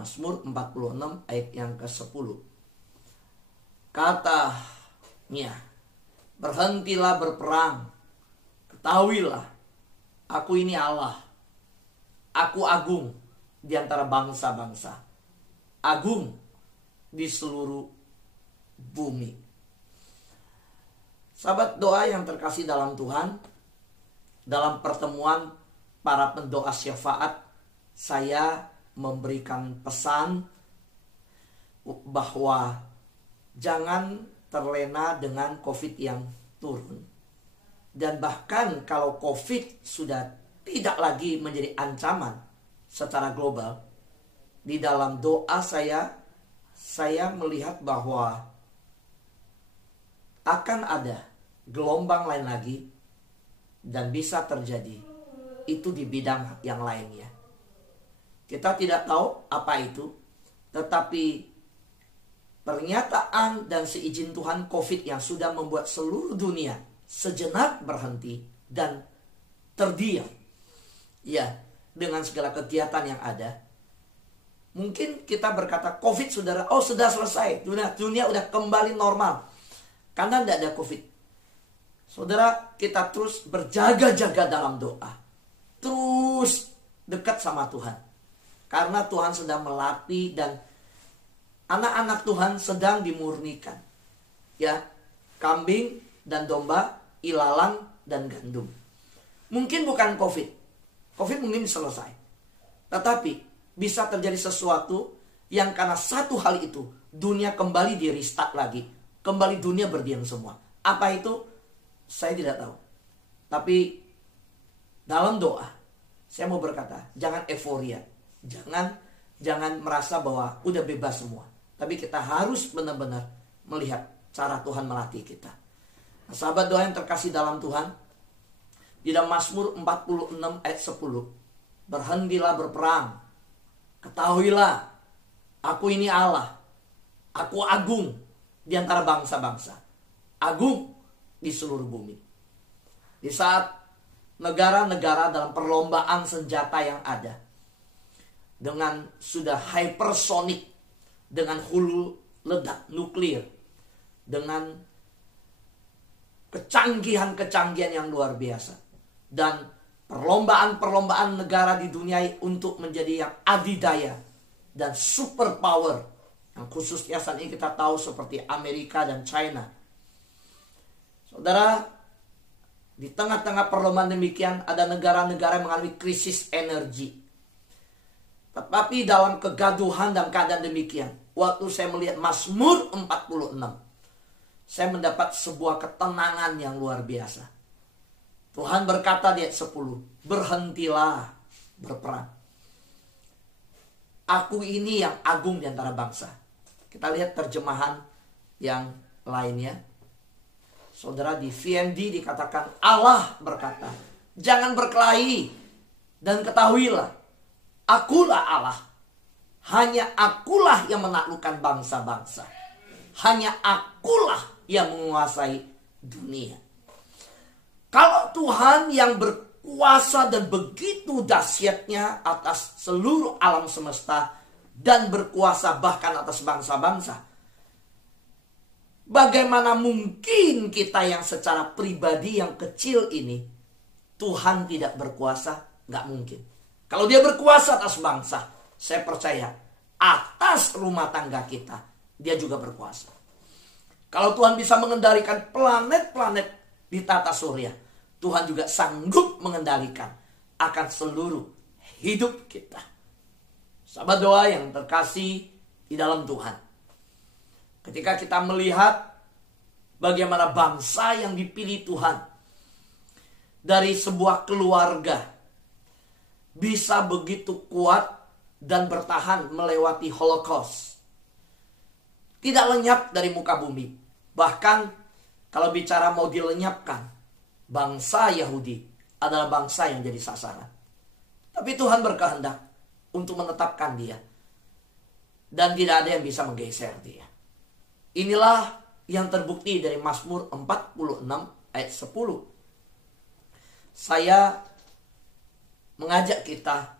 Mazmur 46 ayat yang ke-10. Katanya, berhentilah berperang, ketahuilah, aku ini Allah, aku agung di antara bangsa-bangsa, agung di seluruh bumi. Sahabat doa yang terkasih dalam Tuhan, dalam pertemuan para pendoa syafaat, saya memberikan pesan bahwa jangan terlena dengan COVID yang turun. Dan bahkan kalau COVID sudah tidak lagi menjadi ancaman secara global, di dalam doa saya melihat bahwa akan ada gelombang lain lagi dan bisa terjadi itu di bidang yang lainnya. Kita tidak tahu apa itu, tetapi pernyataan dan seizin Tuhan COVID yang sudah membuat seluruh dunia sejenak berhenti dan terdiam, ya, dengan segala kegiatan yang ada. Mungkin kita berkata COVID sudah selesai, dunia udah kembali normal karena tidak ada COVID. Saudara, kita terus berjaga-jaga dalam doa, terus dekat sama Tuhan. Karena Tuhan sedang melatih dan anak-anak Tuhan sedang dimurnikan. Ya, kambing dan domba, ilalang dan gandum. Mungkin bukan COVID. COVID mungkin selesai. Tetapi bisa terjadi sesuatu yang karena satu hal itu dunia kembali di restart lagi. Kembali dunia berdiam semua. Apa itu? Saya tidak tahu. Tapi dalam doa saya mau berkata, jangan euforia. Jangan merasa bahwa udah bebas semua. Tapi kita harus benar-benar melihat cara Tuhan melatih kita. Nah, sahabat doa yang terkasih dalam Tuhan, di dalam Mazmur 46 ayat 10, berhentilah berperang, ketahuilah, aku ini Allah, aku agung di antara bangsa-bangsa, agung di seluruh bumi. Di saat negara-negara dalam perlombaan senjata yang ada, dengan sudah hypersonic, dengan hulu ledak nuklir, dengan kecanggihan-kecanggihan yang luar biasa, dan perlombaan-perlombaan negara di dunia untuk menjadi yang adidaya dan super power, yang khususnya saat ini kita tahu seperti Amerika dan China. Saudara, di tengah-tengah perlombaan demikian ada negara-negara yang mengalami krisis energi. Tetapi dalam kegaduhan dan keadaan demikian, waktu saya melihat Mazmur 46, saya mendapat sebuah ketenangan yang luar biasa. Tuhan berkata di ayat 10, berhentilah berperang. Aku ini yang agung di antara bangsa. Kita lihat terjemahan yang lainnya. Saudara, di VND dikatakan Allah berkata, jangan berkelahi dan ketahuilah, akulah Allah. Hanya akulah yang menaklukkan bangsa-bangsa. Hanya akulah yang menguasai dunia. Kalau Tuhan yang berkuasa dan begitu dahsyatnya atas seluruh alam semesta dan berkuasa bahkan atas bangsa-bangsa, bagaimana mungkin kita yang secara pribadi yang kecil ini Tuhan tidak berkuasa? Gak mungkin. Kalau dia berkuasa atas bangsa, saya percaya atas rumah tangga kita, dia juga berkuasa. Kalau Tuhan bisa mengendalikan planet-planet di tata surya, Tuhan juga sanggup mengendalikan akan seluruh hidup kita. Sahabat doa yang terkasih di dalam Tuhan, ketika kita melihat bagaimana bangsa yang dipilih Tuhan dari sebuah keluarga bisa begitu kuat dan bertahan melewati Holocaust, tidak lenyap dari muka bumi. Bahkan kalau bicara mau dilenyapkan, bangsa Yahudi adalah bangsa yang jadi sasaran. Tapi Tuhan berkehendak untuk menetapkan dia, dan tidak ada yang bisa menggeser dia. Inilah yang terbukti dari Mazmur 46 ayat 10. Saya mengajak kita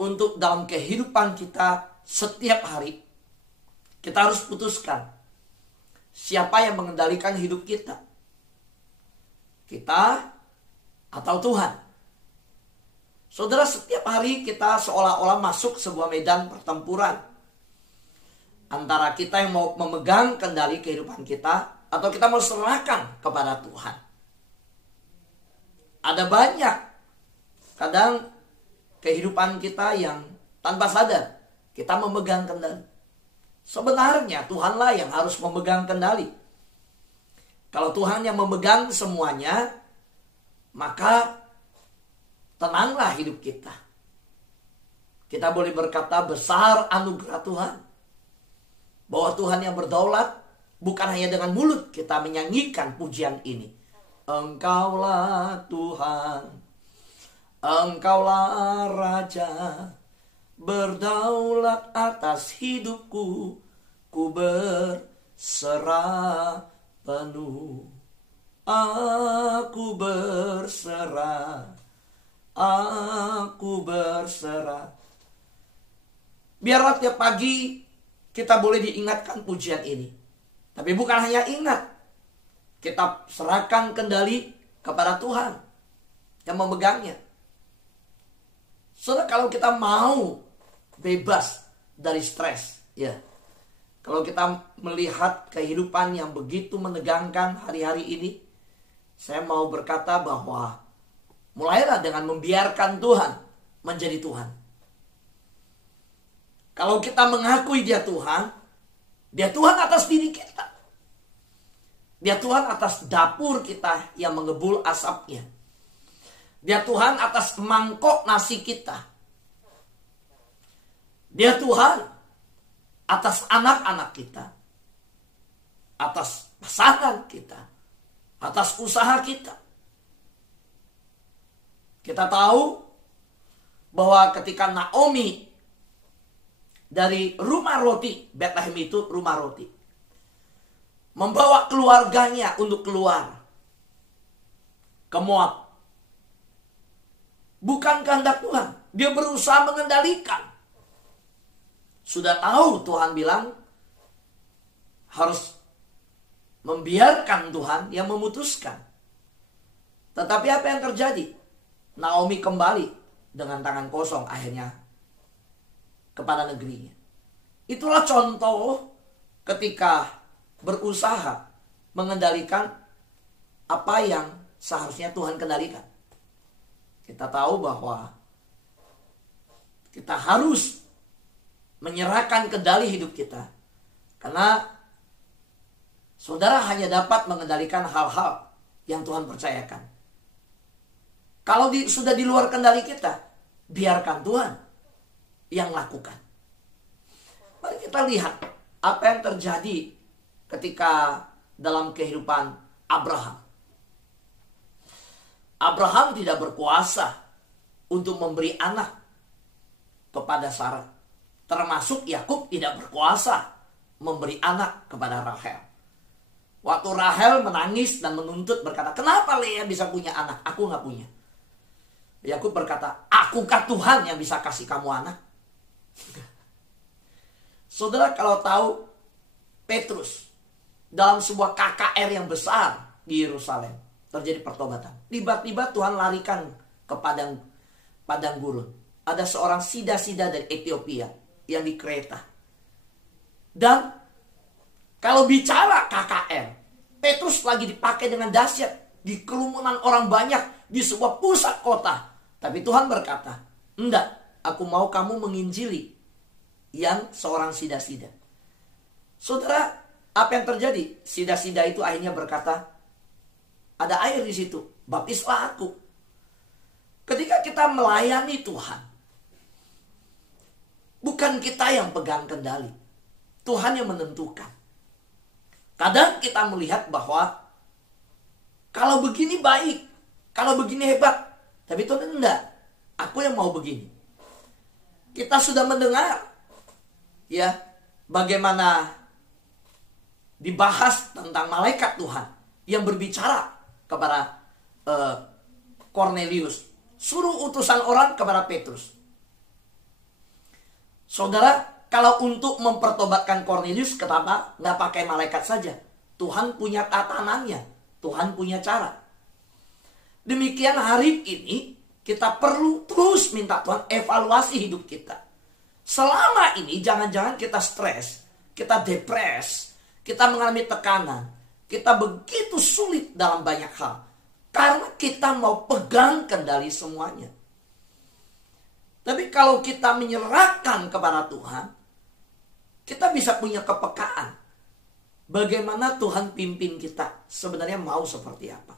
untuk dalam kehidupan kita setiap hari, kita harus putuskan siapa yang mengendalikan hidup kita. Kita atau Tuhan. Saudara, setiap hari kita seolah-olah masuk sebuah medan pertempuran. Antara kita yang mau memegang kendali kehidupan kita, atau kita mau serahkan kepada Tuhan. Ada banyak kadang kehidupan kita yang tanpa sadar kita memegang kendali. Sebenarnya Tuhanlah yang harus memegang kendali. Kalau Tuhan yang memegang semuanya, maka tenanglah hidup kita. Kita boleh berkata besar anugerah Tuhan. Bahwa Tuhan yang berdaulat, bukan hanya dengan mulut kita menyanyikan pujian ini. Engkaulah Tuhan, Engkaulah Raja, berdaulat atas hidupku, ku berserah penuh. Aku berserah, aku berserah. Biarlah tiap pagi kita boleh diingatkan pujian ini. Tapi bukan hanya ingat, kita serahkan kendali kepada Tuhan yang memegangnya. Saudara, kalau kita mau bebas dari stres, ya. Kalau kita melihat kehidupan yang begitu menegangkan hari-hari ini, saya mau berkata bahwa mulailah dengan membiarkan Tuhan menjadi Tuhan. Kalau kita mengakui Dia Tuhan atas diri kita. Dia Tuhan atas dapur kita yang mengebul asapnya. Dia Tuhan atas mangkok nasi kita. Dia Tuhan atas anak-anak kita. Atas pasangan kita. Atas usaha kita. Kita tahu bahwa ketika Naomi dari rumah roti, Bethlehem itu rumah roti, membawa keluarganya untuk keluar ke Moab, bukan kehendak Tuhan. Dia berusaha mengendalikan. Sudah tahu Tuhan bilang harus membiarkan Tuhan yang memutuskan. Tetapi apa yang terjadi? Naomi kembali dengan tangan kosong akhirnya kepada negerinya. Itulah contoh ketika berusaha mengendalikan apa yang seharusnya Tuhan kendalikan. Kita tahu bahwa kita harus menyerahkan kendali hidup kita. Karena saudara hanya dapat mengendalikan hal-hal yang Tuhan percayakan. Kalau sudah di luar kendali kita, biarkan Tuhan yang lakukan. Mari kita lihat apa yang terjadi ketika dalam kehidupan Abraham. Abraham tidak berkuasa untuk memberi anak kepada Sarah. Termasuk Yakub tidak berkuasa memberi anak kepada Rahel. Waktu Rahel menangis dan menuntut berkata, kenapa Lea bisa punya anak? Aku gak punya. Yakub berkata, akukah Tuhan yang bisa kasih kamu anak? Saudara, kalau tahu Petrus dalam sebuah KKR yang besar di Yerusalem terjadi pertobatan. Tiba-tiba Tuhan larikan ke padang gurun. Ada seorang sida-sida dari Ethiopia yang di kereta. Dan kalau bicara KKR, Petrus lagi dipakai dengan dahsyat di kerumunan orang banyak di sebuah pusat kota. Tapi Tuhan berkata, enggak, aku mau kamu menginjili yang seorang sida-sida. Saudara, apa yang terjadi? Sida-sida itu akhirnya berkata, ada air di situ, baptislah aku. Ketika kita melayani Tuhan, bukan kita yang pegang kendali, Tuhan yang menentukan. Kadang kita melihat bahwa kalau begini baik, kalau begini hebat, tapi Tuhan enggak, aku yang mau begini. Kita sudah mendengar ya bagaimana dibahas tentang malaikat Tuhan yang berbicara kepada Cornelius, suruh utusan orang kepada Petrus. Saudara, kalau untuk mempertobatkan Kornelius, kenapa nggak pakai malaikat saja? Tuhan punya tatanannya, Tuhan punya cara. Demikian hari ini kita perlu terus minta Tuhan evaluasi hidup kita. Selama ini jangan-jangan kita stres, kita depres, kita mengalami tekanan, kita begitu sulit dalam banyak hal. Karena kita mau pegang kendali semuanya. Tapi kalau kita menyerahkan kepada Tuhan, kita bisa punya kepekaan. Bagaimana Tuhan pimpin kita, sebenarnya mau seperti apa.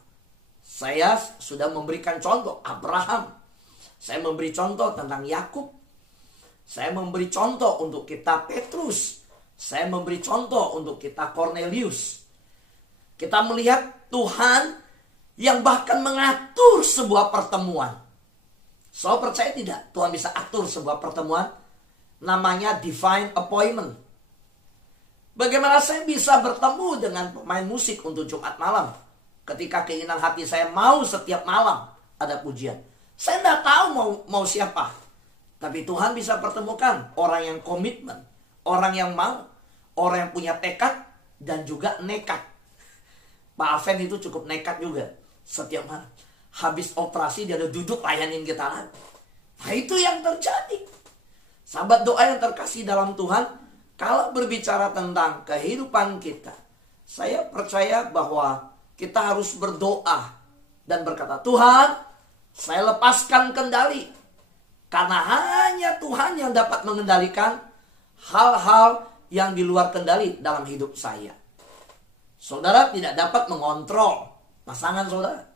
Saya sudah memberikan contoh Abraham. Saya memberi contoh tentang Yakub. Saya memberi contoh untuk kita Petrus. Saya memberi contoh untuk kita Kornelius. Kita melihat Tuhan yang bahkan mengatur sebuah pertemuan. So percaya tidak Tuhan bisa atur sebuah pertemuan? Namanya divine appointment. Bagaimana saya bisa bertemu dengan pemain musik untuk Jumat malam? Ketika keinginan hati saya mau setiap malam ada pujian. Saya tidak tahu mau siapa. Tapi Tuhan bisa pertemukan orang yang komitmen, orang yang mau, orang yang punya tekad, dan juga nekat. Pak Alven itu cukup nekat juga. Setiap malam habis operasi dia ada duduk layanin kita lagi. Nah itu yang terjadi. Sahabat doa yang terkasih dalam Tuhan, kalau berbicara tentang kehidupan kita, saya percaya bahwa kita harus berdoa dan berkata, Tuhan, saya lepaskan kendali. Karena hanya Tuhan yang dapat mengendalikan hal-hal yang di luar kendali dalam hidup saya. Saudara tidak dapat mengontrol pasangan saudara.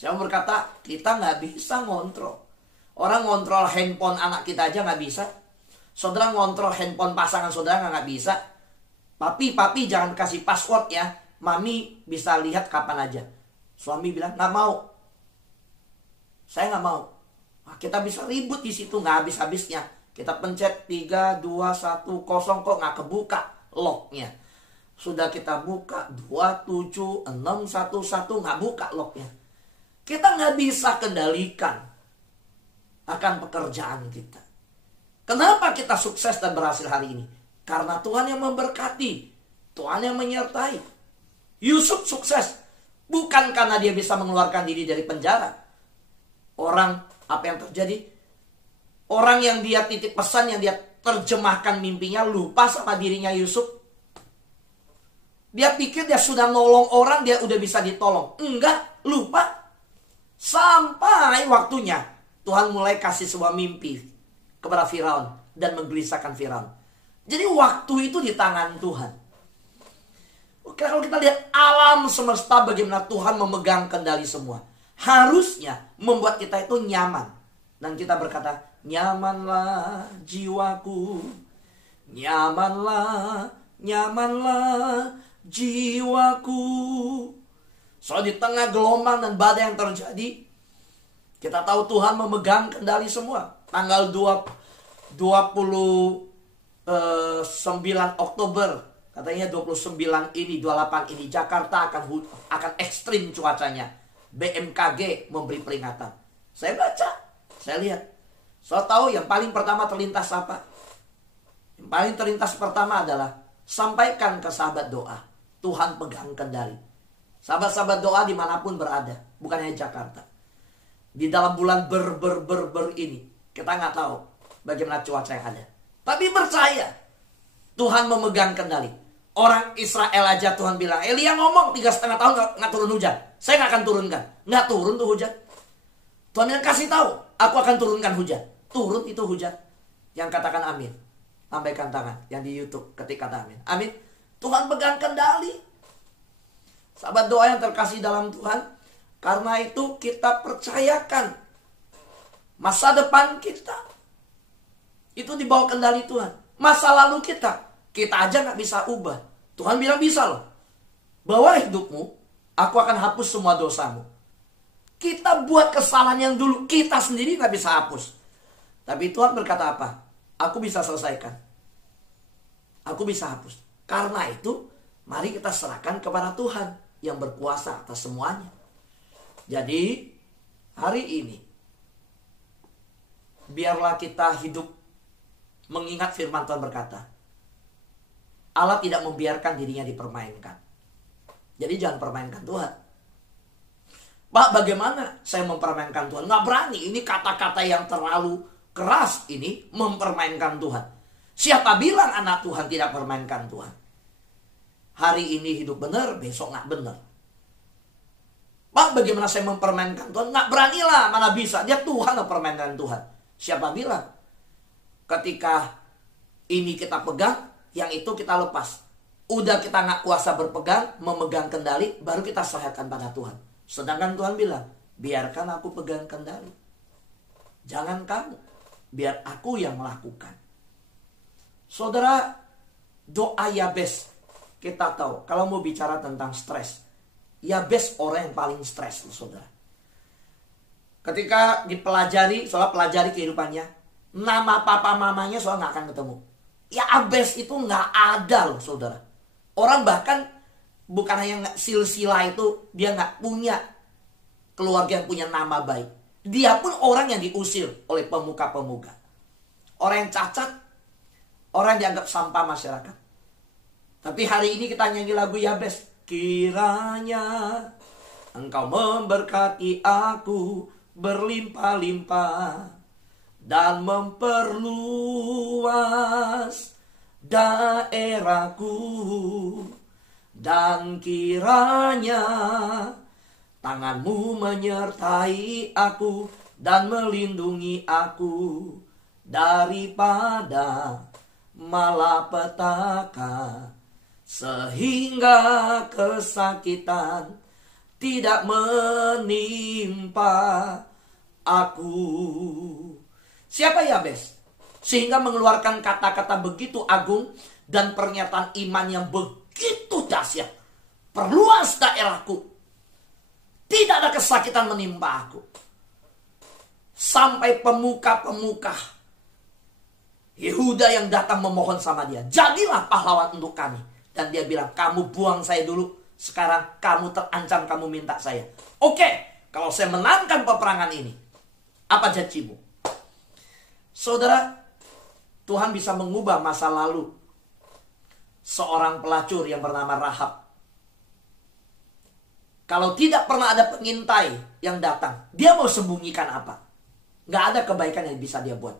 Saya berkata, kita nggak bisa ngontrol. Orang ngontrol handphone anak kita aja nggak bisa. Saudara ngontrol handphone pasangan saudara nggak bisa. Papi jangan kasih password ya. Mami bisa lihat kapan aja. Suami bilang nggak mau. Saya nggak mau. Nah, kita bisa ribut di situ nggak habis-habisnya. Kita pencet 3, 2, 1, 0 kok nggak kebuka locknya. Sudah kita buka 27, 6, 1, 1 nggak buka locknya. Kita nggak bisa kendalikan akan pekerjaan kita. Kenapa kita sukses dan berhasil hari ini? Karena Tuhan yang memberkati, Tuhan yang menyertai. Yusuf sukses bukan karena dia bisa mengeluarkan diri dari penjara. Orang, apa yang terjadi? Orang yang dia titip pesan, yang dia terjemahkan mimpinya, lupa sama dirinya Yusuf. Dia pikir dia sudah nolong orang, dia udah bisa ditolong. Enggak, lupa. Sampai waktunya Tuhan mulai kasih sebuah mimpi kepada Firaun dan menggelisahkan Firaun. Jadi waktu itu di tangan Tuhan. Oke, kalau kita lihat alam semesta bagaimana Tuhan memegang kendali semua, harusnya membuat kita itu nyaman. Dan kita berkata, nyamanlah jiwaku, nyamanlah, nyamanlah jiwaku. So di tengah gelombang dan badai yang terjadi, kita tahu Tuhan memegang kendali semua. Tanggal 29 Oktober, katanya 29 ini, 28 ini Jakarta akan ekstrim cuacanya. BMKG memberi peringatan. Saya baca, saya lihat. Saya tahu yang paling pertama terlintas apa? Yang paling terlintas pertama adalah sampaikan ke sahabat doa, Tuhan pegang kendali. Sahabat-sahabat doa dimanapun berada, bukan hanya Jakarta. Di dalam bulan ber ini, kita nggak tahu bagaimana cuaca yang ada. Tapi percaya, Tuhan memegang kendali. Orang Israel aja Tuhan bilang, Elia ngomong 3,5 tahun nggak turun hujan. Saya nggak akan turunkan. Nggak turun tuh hujan. Tuhan bilang kasih tahu, aku akan turunkan hujan. Turun itu hujan. Yang katakan amin. Lambaikan tangan. Yang di YouTube ketik kata amin. Amin. Tuhan pegang kendali. Sahabat doa yang terkasih dalam Tuhan, karena itu kita percayakan masa depan kita itu di bawah kendali Tuhan. Masa lalu kita aja nggak bisa ubah. Tuhan bilang bisa loh. Bawa hidupmu, aku akan hapus semua dosamu. Kita buat kesalahan yang dulu kita sendiri nggak bisa hapus. Tapi Tuhan berkata apa? Aku bisa selesaikan. Aku bisa hapus. Karena itu, mari kita serahkan kepada Tuhan yang berkuasa atas semuanya. Jadi, hari ini, biarlah kita hidup Mengingat firman Tuhan berkata, Allah tidak membiarkan dirinya dipermainkan. Jadi jangan permainkan Tuhan. Pak, bagaimana saya mempermainkan Tuhan? Nggak berani, ini kata-kata yang terlalu keras ini, mempermainkan Tuhan. Siapa bilang anak Tuhan tidak permainkan Tuhan? Hari ini hidup benar, besok nggak benar. Pak, bagaimana saya mempermainkan Tuhan? Nggak beranilah, mana bisa. Dia Tuhan mempermainkan Tuhan. Siapa bilang? Ketika ini kita pegang, yang itu kita lepas. Udah kita nggak kuasa berpegang, memegang kendali, baru kita serahkan pada Tuhan. Sedangkan Tuhan bilang, biarkan aku pegang kendali. Jangan kamu, biar aku yang melakukan. Saudara, doa Yabes, kita tahu, kalau mau bicara tentang stres, Yabes orang yang paling stres, saudara. Ketika dipelajari, soal pelajari kehidupannya, nama papa mamanya soal nggak akan ketemu. Yabes itu nggak ada loh, saudara. Orang bahkan bukan hanya silsilah itu, dia nggak punya keluarga yang punya nama baik. Dia pun orang yang diusir oleh pemuka-pemuka. Orang yang cacat, orang yang dianggap sampah masyarakat. Tapi hari ini kita nyanyi lagu Yabes. Kiranya Engkau memberkati aku berlimpah-limpah dan memperluas daerahku, dan kiranya tangan-Mu menyertai aku dan melindungi aku daripada malapetaka, sehingga kesakitan tidak menimpa aku. Siapa Yabes? Sehingga mengeluarkan kata-kata begitu agung dan pernyataan iman yang begitu dahsyat. Perluas daerahku, tidak ada kesakitan menimpa aku. Sampai pemuka-pemuka Yehuda yang datang memohon sama dia, jadilah pahlawan untuk kami. Dan dia bilang, kamu buang saya dulu, sekarang kamu terancam, kamu minta saya. Oke, kalau saya menangkan peperangan ini, apa janjimu? Saudara, Tuhan bisa mengubah masa lalu seorang pelacur yang bernama Rahab. Kalau tidak pernah ada pengintai yang datang, dia mau sembunyikan apa? Gak ada kebaikan yang bisa dia buat.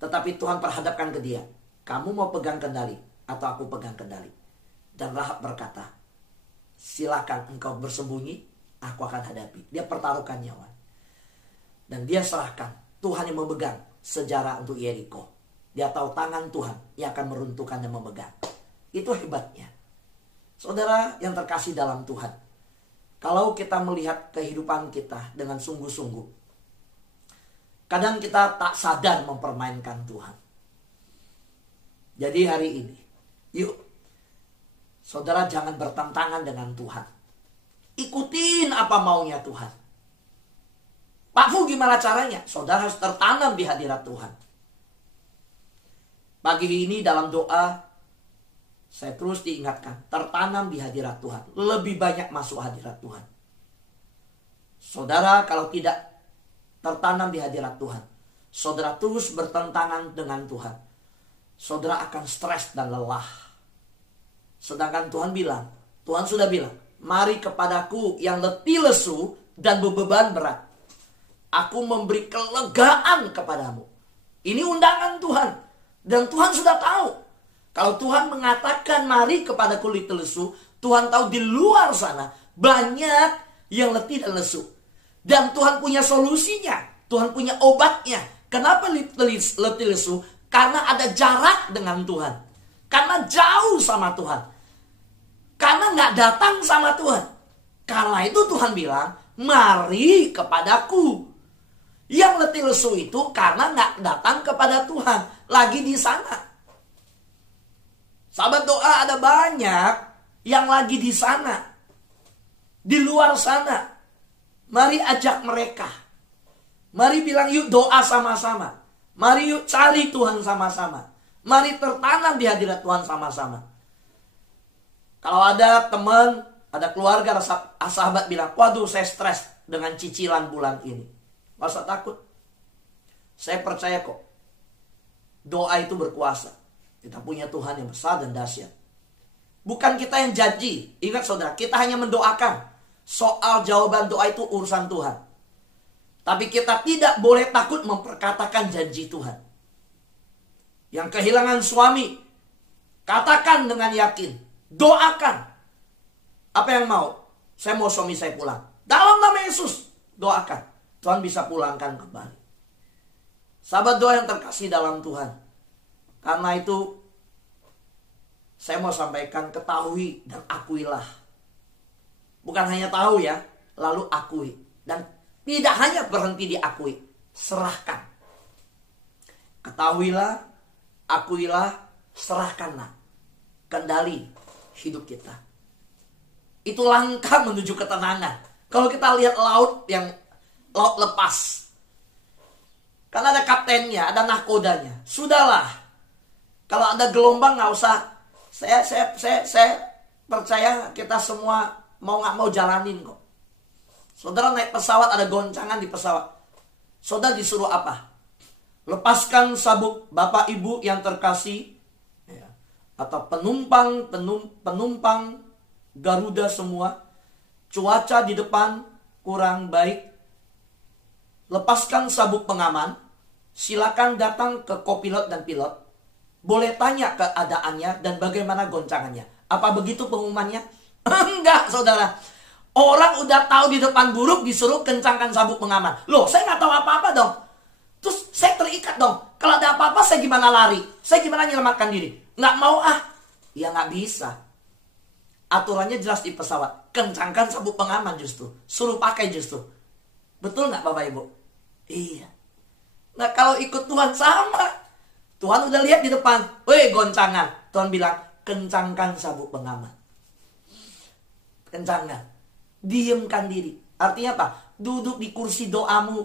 Tetapi Tuhan perhadapkan ke dia, kamu mau pegang kendali atau aku pegang kendali? Dan Rahab berkata, silakan engkau bersembunyi, aku akan hadapi. Dia pertaruhkan nyawa. Dan dia serahkan, Tuhan yang memegang sejarah untuk Yeriko. Dia tahu tangan Tuhan yang akan meruntuhkan dan memegang. Itu hebatnya. Saudara yang terkasih dalam Tuhan, kalau kita melihat kehidupan kita dengan sungguh-sungguh, kadang kita tak sadar mempermainkan Tuhan. Jadi hari ini, yuk, saudara jangan bertentangan dengan Tuhan. Ikutin apa maunya Tuhan. Pak Fu, gimana caranya? Saudara harus tertanam di hadirat Tuhan. Pagi ini dalam doa, saya terus diingatkan, tertanam di hadirat Tuhan. Lebih banyak masuk hadirat Tuhan. Saudara kalau tidak tertanam di hadirat Tuhan, saudara terus bertentangan dengan Tuhan, saudara akan stres dan lelah. Sedangkan Tuhan bilang, Tuhan sudah bilang, mari kepadaku yang letih lesu dan beban berat, aku memberi kelegaan kepadamu. Ini undangan Tuhan. Dan Tuhan sudah tahu. Kalau Tuhan mengatakan mari kepadaku letih lesu, Tuhan tahu di luar sana banyak yang letih dan lesu. Dan Tuhan punya solusinya. Tuhan punya obatnya. Kenapa letih lesu? Karena ada jarak dengan Tuhan. Karena jauh sama Tuhan. Karena gak datang sama Tuhan. Karena itu Tuhan bilang, mari kepadaku. Yang letih lesu itu karena gak datang kepada Tuhan. Lagi di sana. Sahabat doa, ada banyak yang lagi di sana. Di luar sana. Mari ajak mereka. Mari bilang yuk doa sama-sama. Mari yuk cari Tuhan sama-sama. Mari tertanam di hadirat Tuhan sama-sama. Kalau ada teman, ada keluarga, ada sahabat bilang, waduh saya stres dengan cicilan bulan ini. Masa takut? Saya percaya kok. Doa itu berkuasa. Kita punya Tuhan yang besar dan dahsyat. Bukan kita yang janji. Ingat saudara, kita hanya mendoakan. Soal jawaban doa itu urusan Tuhan. Tapi kita tidak boleh takut memperkatakan janji Tuhan. Yang kehilangan suami, katakan dengan yakin. Doakan. Apa yang mau? Saya mau suami saya pulang. Dalam nama Yesus, doakan. Tuhan bisa pulangkan kembali. Sahabat doa yang terkasih dalam Tuhan. Karena itu, saya mau sampaikan, ketahui dan akuilah. Bukan hanya tahu ya, lalu akui. Dan tidak hanya berhenti diakui, serahkan. Ketahuilah, akuilah, serahkanlah kendali hidup kita. Itu langkah menuju ketenangan. Kalau kita lihat laut lepas, kan ada kaptennya, ada nahkodanya. Sudahlah, kalau ada gelombang nggak usah. Saya percaya kita semua mau nggak mau jalanin kok. Saudara naik pesawat, ada goncangan di pesawat. Saudara disuruh apa? Lepaskan sabuk Bapak Ibu yang terkasih, ya, atau penumpang Garuda semua. Cuaca di depan kurang baik. Lepaskan sabuk pengaman. Silakan datang ke kopilot dan pilot. Boleh tanya keadaannya dan bagaimana goncangannya. Apa begitu pengumumannya? Enggak, saudara. Orang udah tahu di depan buruk disuruh kencangkan sabuk pengaman. Loh, saya nggak tahu apa-apa dong. Terus saya terikat dong. Kalau ada apa-apa saya gimana lari? Saya gimana menyelamatkan diri? Nggak mau ah. Ya nggak bisa. Aturannya jelas di pesawat. Kencangkan sabuk pengaman justru. Suruh pakai justru. Betul nggak Bapak Ibu? Iya. Nah kalau ikut Tuhan sama. Tuhan udah lihat di depan. Weh goncangan. Tuhan bilang kencangkan sabuk pengaman. Kencangkan. Diamkan diri. Artinya apa? Duduk di kursi doamu.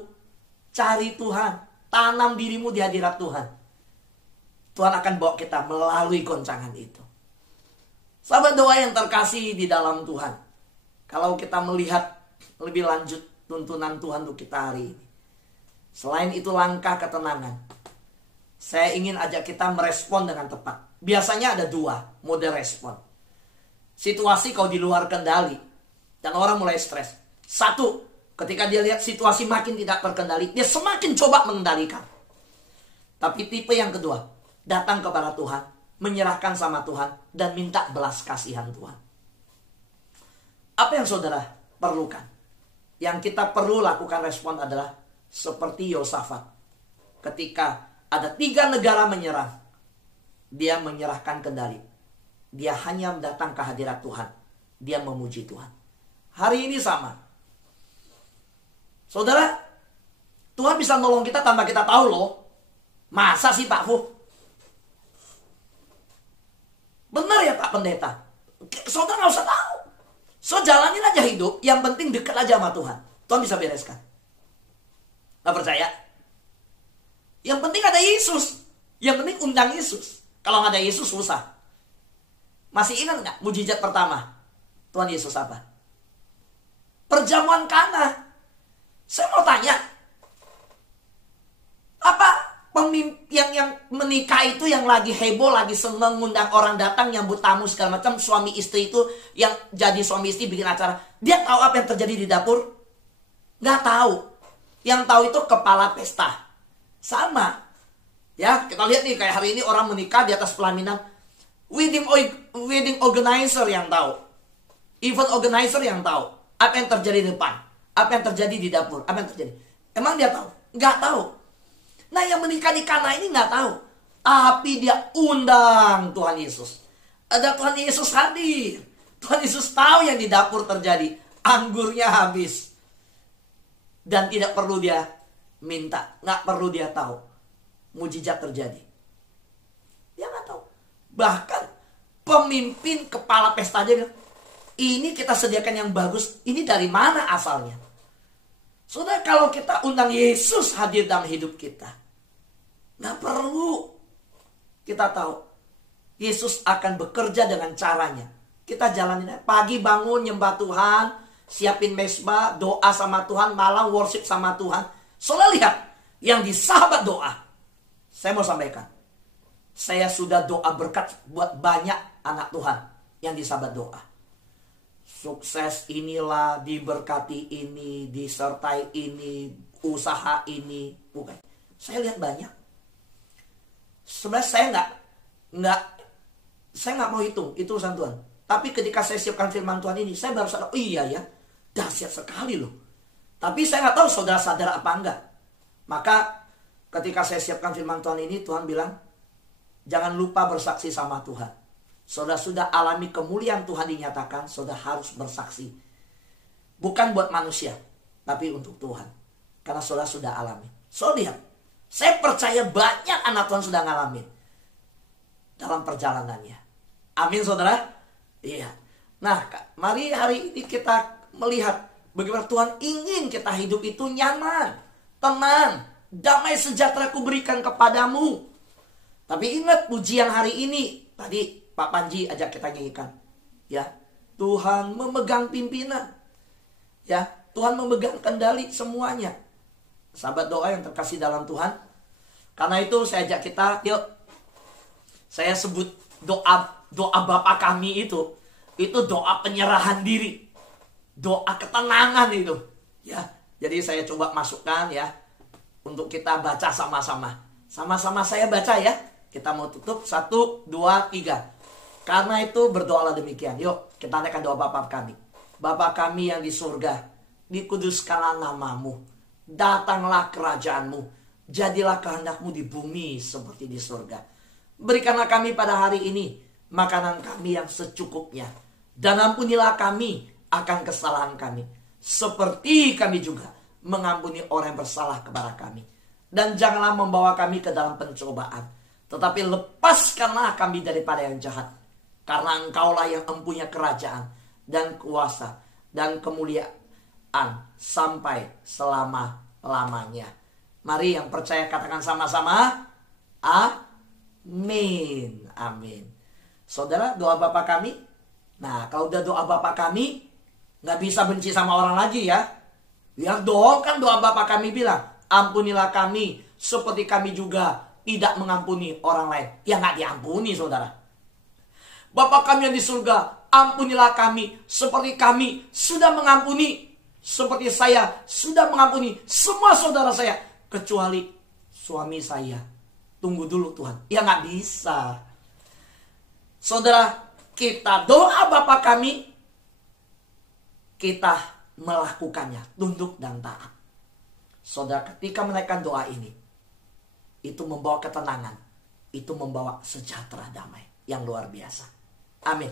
Cari Tuhan. Tanam dirimu di hadirat Tuhan. Tuhan akan bawa kita melalui goncangan itu. Sahabat doa yang terkasih di dalam Tuhan. Kalau kita melihat lebih lanjut tuntunan Tuhan untuk kita hari ini. Selain itu langkah ketenangan. Saya ingin ajak kita merespon dengan tepat. Biasanya ada dua mode respon. Situasi kalau di luar kendali. Dan orang mulai stres. Satu, ketika dia lihat situasi makin tidak terkendali, dia semakin coba mengendalikan. Tapi tipe yang kedua, datang kepada Tuhan, menyerahkan sama Tuhan, dan minta belas kasihan Tuhan. Apa yang saudara perlukan? Yang kita perlu lakukan respon adalah seperti Yosafat. Ketika ada 3 negara menyerang, dia menyerahkan kendali. Dia hanya datang ke hadirat Tuhan. Dia memuji Tuhan. Hari ini sama. Saudara, Tuhan bisa nolong kita tanpa kita tahu loh. Masa sih Pak Fu? Benar ya Pak Pendeta? Saudara gak usah tahu. So jalanin aja hidup. Yang penting dekat aja sama Tuhan. Tuhan bisa bereskan. Gak percaya? Yang penting ada Yesus. Yang penting undang Yesus. Kalau gak ada Yesus susah. Masih ingat gak mujizat pertama? Tuhan Yesus apa? Perjamuan Kana. Saya mau tanya. Apa yang menikah itu yang lagi heboh, lagi seneng ngundang orang datang, nyambut tamu segala macam, suami istri itu yang jadi suami istri bikin acara. Dia tahu apa yang terjadi di dapur? Nggak tahu. Yang tahu itu kepala pesta. Sama. Ya, kita lihat nih kayak hari ini orang menikah di atas pelaminan. Wedding organizer yang tahu. Event organizer yang tahu. Apa yang terjadi di depan? Apa yang terjadi di dapur? Apa yang terjadi? Emang dia tahu? Nggak tahu. Nah yang menikah di Kana ini nggak tahu. Tapi dia undang Tuhan Yesus. Ada Tuhan Yesus hadir. Tuhan Yesus tahu yang di dapur terjadi. Anggurnya habis. Dan tidak perlu dia minta. Nggak perlu dia tahu. Mujizat terjadi. Dia nggak tahu. Bahkan pemimpin kepala pesta aja bilang, ini kita sediakan yang bagus. Ini dari mana asalnya? Saudara, kalau kita undang Yesus hadir dalam hidup kita, nggak perlu kita tahu. Yesus akan bekerja dengan caranya. Kita jalanin. Pagi bangun nyembah Tuhan, siapin mesbah, doa sama Tuhan, malam worship sama Tuhan. Saudara lihat, yang di sahabat doa, saya mau sampaikan, Saya sudah doa berkat buat banyak anak Tuhan yang di Sahabat Doa. Sukses inilah, diberkati ini, disertai ini, usaha ini. Bukan. Saya lihat banyak. Sebenarnya saya nggak mau hitung, itu urusan Tuhan. Tapi ketika saya siapkan firman Tuhan ini, saya baru sadar, oh iya ya, dahsyat sekali loh. Tapi saya nggak tahu saudara sadar apa enggak. Maka ketika saya siapkan firman Tuhan ini, Tuhan bilang, jangan lupa bersaksi sama Tuhan. Saudara sudah alami kemuliaan Tuhan dinyatakan, saudara harus bersaksi. Bukan buat manusia, tapi untuk Tuhan. Karena saudara sudah alami. Saudara lihat, saya percaya banyak anak Tuhan sudah ngalamin dalam perjalanannya. Amin saudara? Iya. Nah, mari hari ini kita melihat bagaimana Tuhan ingin kita hidup itu nyaman, tenang, damai sejahtera ku berikan kepadamu. Tapi ingat pujian hari ini, tadi Pak Panji ajak kita nyanyikan. Ya, Tuhan memegang pimpinan. Ya, Tuhan memegang kendali semuanya. Sahabat doa yang terkasih dalam Tuhan. Karena itu saya ajak kita, yuk. Saya sebut doa Bapa kami itu doa penyerahan diri. Doa ketenangan itu. Ya, jadi saya coba masukkan ya untuk kita baca sama-sama. Sama-sama saya baca ya. Kita mau tutup 1, 2, 3. Karena itu berdoalah demikian. Yuk kita naikkan doa Bapa kami. Bapa kami yang di surga, dikuduskanlah namamu. Datanglah kerajaanmu. Jadilah kehendakmu di bumi seperti di surga. Berikanlah kami pada hari ini makanan kami yang secukupnya. Dan ampunilah kami akan kesalahan kami. Seperti kami juga mengampuni orang yang bersalah kepada kami. Dan janganlah membawa kami ke dalam pencobaan. Tetapi lepaskanlah kami daripada yang jahat. Karena engkaulah yang mempunyai kerajaan dan kuasa dan kemuliaan sampai selama-lamanya. Mari yang percaya katakan sama-sama. Amin. Amin. Saudara, doa Bapa kami. Nah, kalau udah doa Bapa kami, gak bisa benci sama orang lagi ya. Biar dong, kan doa Bapa kami bilang, ampunilah kami seperti kami juga tidak mengampuni orang lain. Ya gak diampuni saudara. Bapa kami yang di surga, ampunilah kami seperti kami sudah mengampuni. Seperti saya sudah mengampuni semua saudara saya. Kecuali suami saya. Tunggu dulu Tuhan. Ya gak bisa. Saudara, kita doa Bapa kami, kita melakukannya, tunduk dan taat. Saudara, ketika menaikkan doa ini, itu membawa ketenangan, itu membawa sejahtera damai yang luar biasa. Amin.